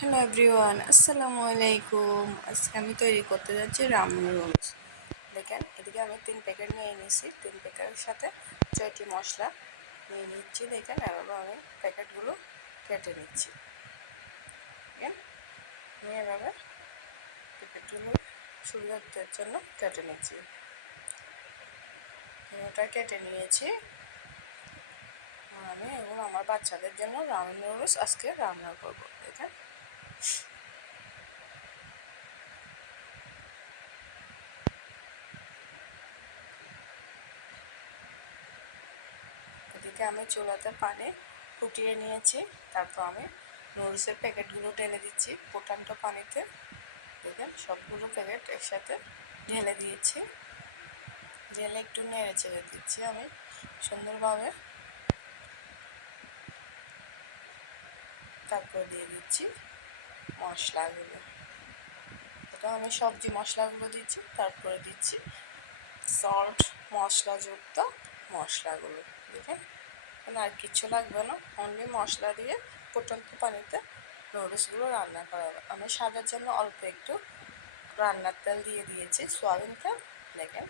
Hello everyone, আসসালামু আলাইকুম। আজকে আমি তৈরি করতে যাচ্ছি রামেন রোলস। দেখেন, এদিকে আমি 3 প্যাকেট নিয়ে নিয়েছি। 3 প্যাকেটের সাথে 6টি মশলা নিয়ে নিচ্ছি। দেখেন, এভাবে আমি প্যাকেটগুলো কেটে নিচ্ছি। দেখেন, আমি এভাবে প্যাকেটগুলো সুবিধার জন্য কেটে নিচ্ছি। ওটা কেটে নিয়েছি। আমি এবং আমার বাচ্চাদের জন্য রামেন রোলস আজকে রান্না করব। দেখেন, এদিকে আমি চুলাতে পানি ফুটিয়ে নিয়েছি। তারপর আমি নুডলসের প্যাকেটগুলো ঢেলে দিচ্ছি ফুটান্ত পানিতে। দেখেন, সবগুলো প্যাকেট একসাথে ঢেলে দিয়েছি। ঢেলে একটু নেড়ে চেড়ে দিচ্ছি আমি সুন্দরভাবে। তারপর দিয়ে দিচ্ছি মশলাগুলো। এটা আমি সবজি মশলাগুলো দিচ্ছি। তারপরে দিচ্ছি সল্ট, মশলাযুক্ত মশলাগুলো। দেখেন, আর কিছু লাগবে না, অনলি মশলা দিয়ে ফুটন্ত পানিতে নুডলসগুলো রান্না করা হবে। আমি স্বাদের জন্য অল্প একটু রান্নার তেল দিয়ে দিয়েছি, সয়াবিন তেল। দেখেন,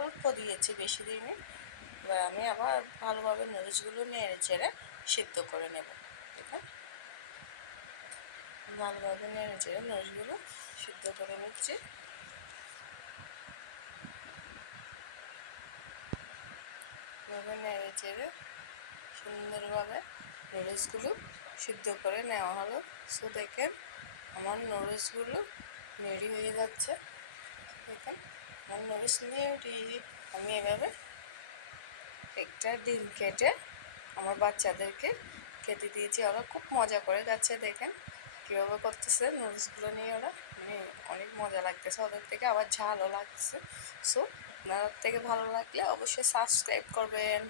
অল্প দিয়েছি, বেশি দিইনি। এবার আমি আবার ভালোভাবে নুডলসগুলো নেড়ে চেড়ে সিদ্ধ করে নেব। দেখেন, ভালোভাবে নেড়ে চেড়ে নুডলসগুলো সিদ্ধ করে নিচ্ছি। এভাবে নেড়ে চেড়ে সুন্দরভাবে নুডলসগুলো সিদ্ধ করে নেওয়া হলো। সো দেখেন, আমার নুডলসগুলো রেডি হয়ে যাচ্ছে। দেখেন, আমার নুডলস রেডি। আমি এভাবে একটা ডিম কেটে আমার বাচ্চাদেরকে খেতে দিয়েছি। ওরা খুব মজা করে যাচ্ছে। দেখেন কীভাবে করতেছে নুডলসগুলো নিয়ে। ওরা অনেক মজা লাগতেছে ওদের থেকে, আবার ঝালও লাগতেছে। সো আপনার থেকে ভালো লাগলে অবশ্যই সাবস্ক্রাইব করবেন।